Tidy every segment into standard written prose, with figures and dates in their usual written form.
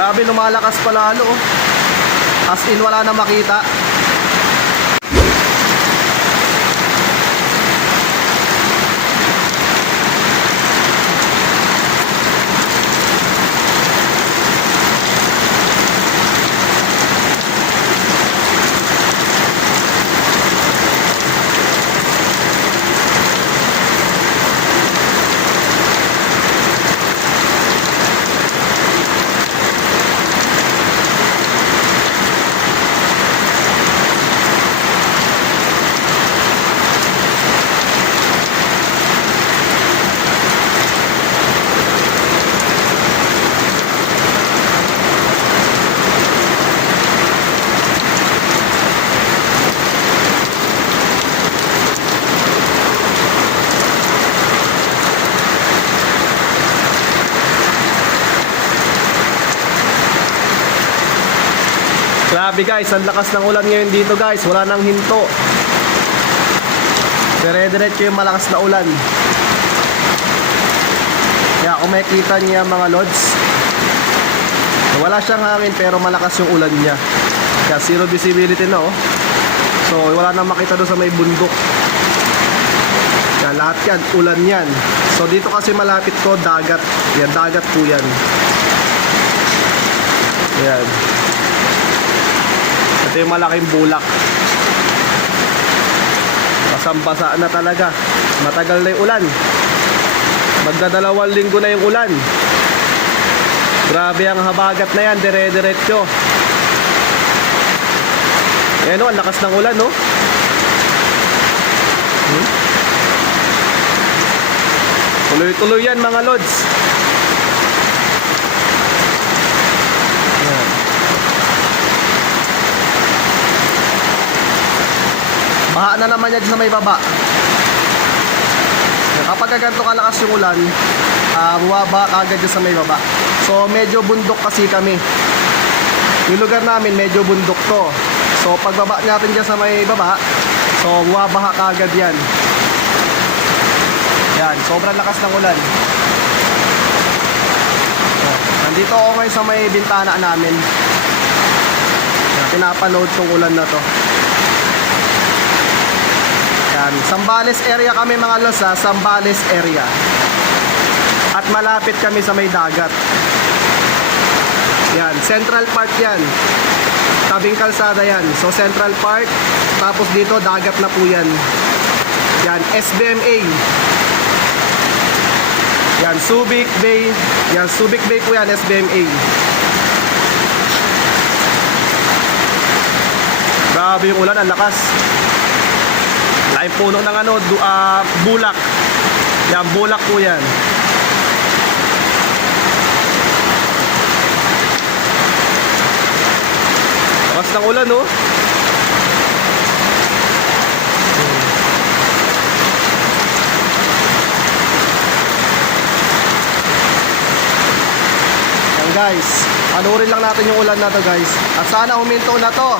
Grabe, lumalakas pa lalo oh. As in wala na makita. Grabe guys, ang lakas ng ulan ngayon dito guys. Wala nang hinto. Dire-diretso yung malakas na ulan. Kaya kung makikita niya mga lods, wala siyang hangin pero malakas yung ulan niya. Kaya zero visibility na oh. So wala nang makita doon sa may bundok. Kaya lahat yan, ulan yan. So dito kasi malapit ko, dagat. Yan, dagat po yan. Yan. Ito yung malaking bulak. Basang-basa na talaga. Matagal na yung ulan. Magdadalawang linggo na yung ulan. Grabe ang habagat na yan. Dire-diretso. Ayan o, ang lakas ng ulan no. Tuloy-tuloy yan mga lods. Baha na naman yan sa may baba. Kapag ganito kalakas yung ulan, buwaba agad sa may baba. So medyo bundok kasi kami. Yung lugar namin medyo bundok to. So pagbaba natin dyan sa may baba, so buwabaha agad yan. Yan, sobrang lakas ng ulan. Nandito ako ngayon sa may bintana namin. Pinapanood tong ulan na to. Yan, Zambales area kami mga lods ha, Zambales area. At malapit kami sa may dagat. Yan, Central Park yan. Tabing kalsada yan. So Central Park, tapos dito dagat na po yan. Yan, SBMA. Yan, Subic Bay. Yan, Subic Bay po yan, SBMA. Grabe yung ulan, ang lakas. Laking puno ng ano, bulak. Yan, bulak po yan. Lakas ng ulan, no? Yan guys, panurin lang natin yung ulan na to guys. At sana huminto na to.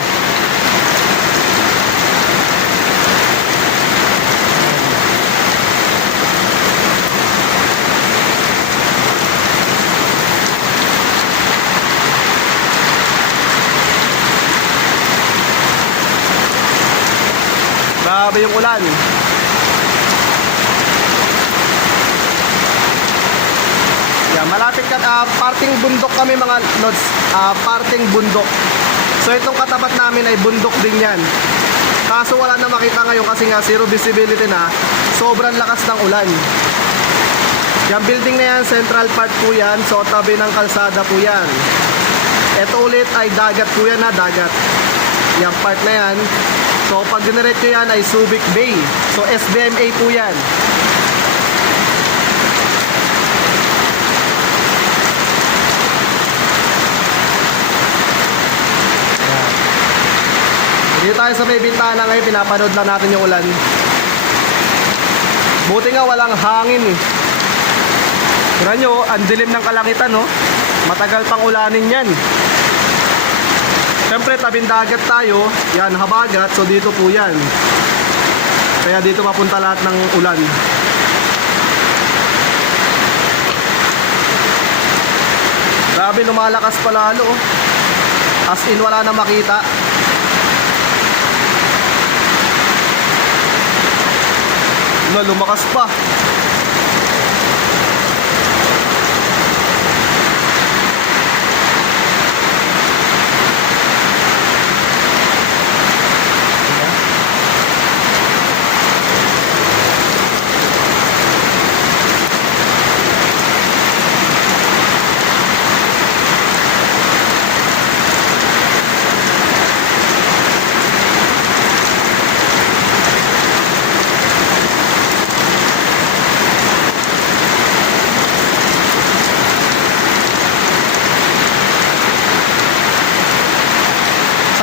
Grabe yung ulan. Yan, malapit ka, parting bundok kami mga lods, parting bundok. So itong katapat namin ay bundok din yan. Kaso wala na makita ngayon kasi nga zero visibility na. Sobrang lakas ng ulan. Yung building na yan, Central Park po yan. So tabi ng kalsada po yan. Ito ulit ay dagat po yan ha, dagat. Yung part na yan. So pag diniretso yan ay Subic Bay. So SBMA po yan. Dito tayo sa may bintana ngayon, pinapanood lang natin yung ulan. Buti nga walang hangin eh. Tignan nyo, ang dilim ng kalangitan no. Matagal pang ulanin yan. Siyempre tabing dagat tayo, yan habagat, so dito po yan. Kaya dito mapunta lahat ng ulan. Grabe, lumalakas pa lalo. As in, wala na makita. No, lumakas pa.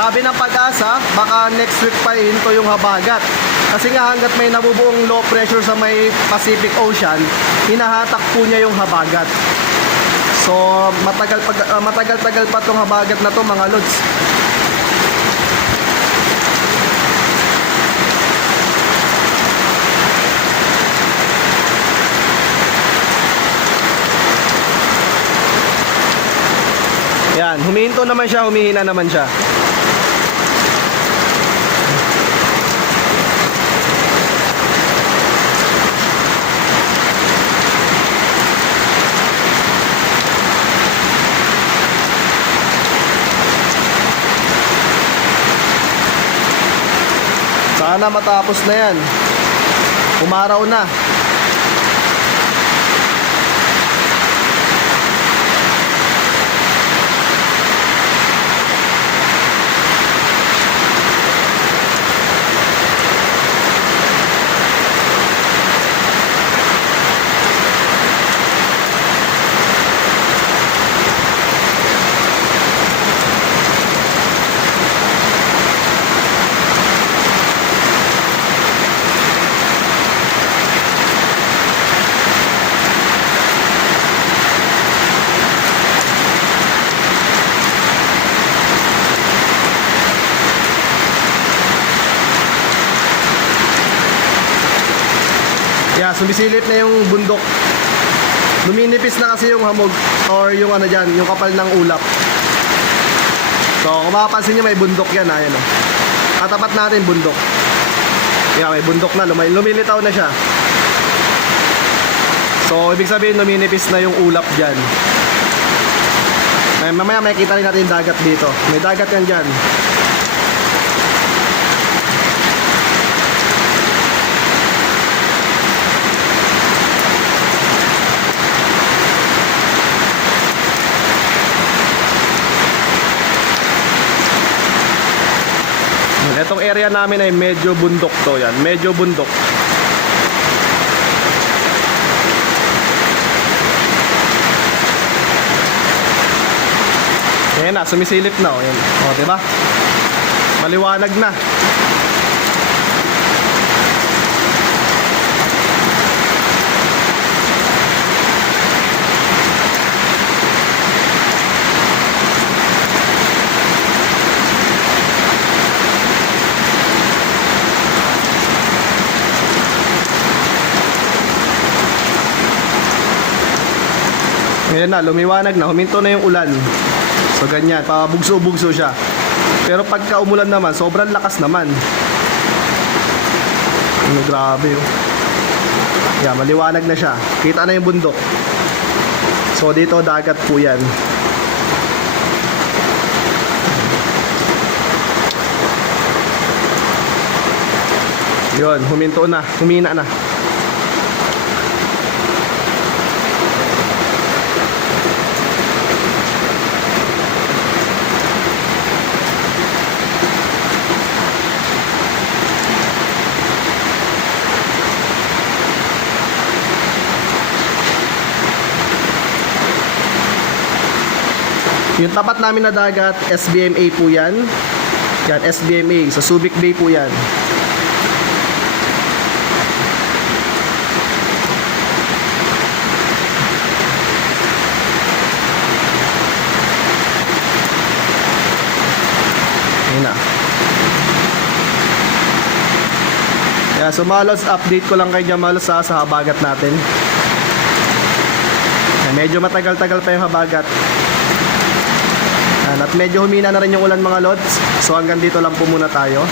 Sabi ng Pag-asa, baka next week pa hinto yung habagat. Kasi nga hanggat may nabubuong low pressure sa may Pacific Ocean, hinahatak po niya yung habagat. So, matagal-tagal pa tong habagat na to, mga lods. Yan, humihinto naman siya, humihina naman siya. Sana matapos na yan. Umaraw na. Yeah, sumisilip na yung bundok. Luminipis na kasi yung hamog or yung ano dyan, yung kapal ng ulap. So, kung makapansin nyo, may bundok yan. Ayan, oh. Katapat natin bundok. Yeah, may bundok na. Lumilitaw na siya. So, ibig sabihin, luminipis na yung ulap dyan. Mamaya makikita rin natin yung dagat dito. May dagat yan dyan. Itong area namin ay medyo bundok to yan. Medyo bundok. Ayan na, sumisilip na. Oh, ayan. O, diba? Maliwanag na. Ayan na, lumiwanag na, huminto na yung ulan. So ganyan, pabugso-bugso siya. Pero pagka umulan naman, sobrang lakas naman. Ano, grabe oh. Yan, maliwanag na siya. Kita na yung bundok. So dito dagat po yan. Yun, huminto na, humina na. Yung tapat namin na dagat, SBMA po yan. Yan, SBMA. Sa Subic Bay po yan. Ayun na. Kaya so malos, update ko lang kay Jamalos sa habagat natin. Yan, medyo matagal-tagal pa yung habagat. At medyo humina na rin yung ulan mga lods. So hanggang dito lang po muna tayo.